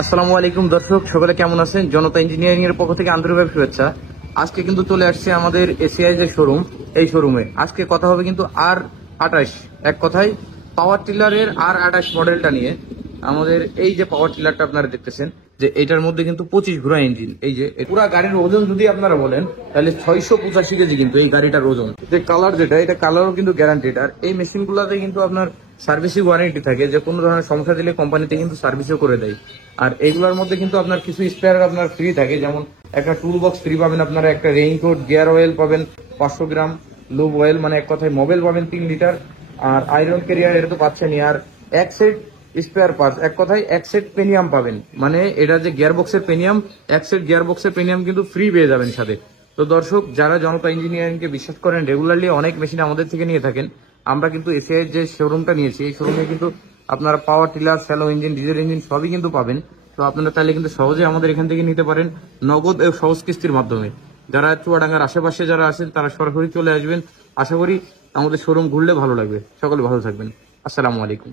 আসসালামু আলাইকুম দর্শক, সকলে কেমন আছেন? জনতা ইঞ্জিনিয়ারিং এর পক্ষ থেকে আন্তরিকভাবে শুভেচ্ছা। আজকে কিন্তু চলে আসছে আমাদের এসিআই যে শোরুম, এই শোরুমে আজকে কথা হবে কিন্তু R28, এক কথায় পাওয়ার টিলারের R28 মডেলটা নিয়ে। আমাদের এই যে পাওয়ার টিলারটা আপনারা দেখতেছেন, যে এটার মধ্যে কিন্তু 25 ঘোড়া ইঞ্জিন। এই যে পুরা গাড়ির ওজন যদি আপনারা বলেন তাহলে 685 কেজি কিন্তু এই গাড়িটার ওজন। যে কালার যেটা, এটা কালারও কিন্তু গ্যারান্টেড। আর এই মেশিন গুলাতে কিন্তু আপনার সার্ভিসিং ওয়ারেন্টি থাকে, যে কোনো ধরনের সমস্যা দিলে কোম্পানিতে কিন্তু সার্ভিসও করে দেয়। আর এইগুলোর মধ্যে কিন্তু আপনার কিছু স্পেয়ার আপনার ফ্রি থাকে, যেমন একটা টুল বক্স ফ্রি পাবেন, আপনারা একটা রেইনকোট, গিয়ার অয়েল পাবেন 500 গ্রাম, লুব অয়েল মানে এক কথায় মোবাইল পাবেন 3 লিটার, আর আয়রন ক্যারিয়ার এটা তো পাচ্ছেনই। আর এক সেট স্পেয়ার পার্টস, এক কথায় এক সেট পেনিয়াম পাবেন, মানে এটা যে গিয়ার বক্সের পেনিয়াম, এক সেট গিয়ার বক্সের পেনিয়াম কিন্তু ফ্রি পেয়ে যাবেন সাথে। তো দর্শক, যারা জনতা ইঞ্জিনিয়ারিং কে বিশ্বাস করেন, রেগুলারলি অনেক মেশিন আমাদের থেকে নিয়ে থাকেন, আমরা কিন্তু এসিআই যে শোরুমটা নিয়েছি, এই শোরুমে কিন্তু আপনারা power tiller, shallow engine, diesel engine সবই কিন্তু পাবেন। তো আপনারা তাহলে কিন্তু সহজে আমাদের এখান থেকে নিতে পারেন নগদ ও সহজ কিস্তির মাধ্যমে। যারা চুয়াডাঙ্গার আশেপাশে যারা আছেন তারা সরাসরি চলে আসবেন। আশা করি আমাদের শোরুম ঘুরলে ভালো লাগবে। সকলে ভালো থাকবেন। আসসালামু আলাইকুম।